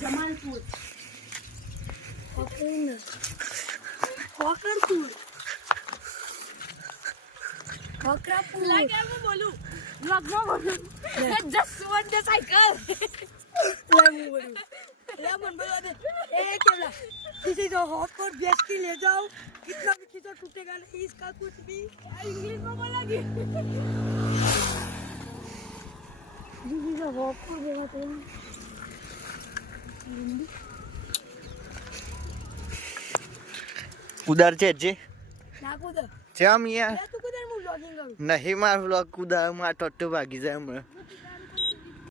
जमालपुर बोलू just one day cycle किसी को हॉटपॉट गैस की ले जाओ, कितना भी खींचो टूटेगा नहीं इसका कुछ भी। इंग्लिश में बोलेगी किसी को हॉटपॉट देगा तो उधर છે ના કૂદ જેમ યાર તું કૂદ હું બ્લોગિંગ કરું નહીં માર વ્લોગ કુદા માં ટટ્ટુ ભાગી જાય હમણાં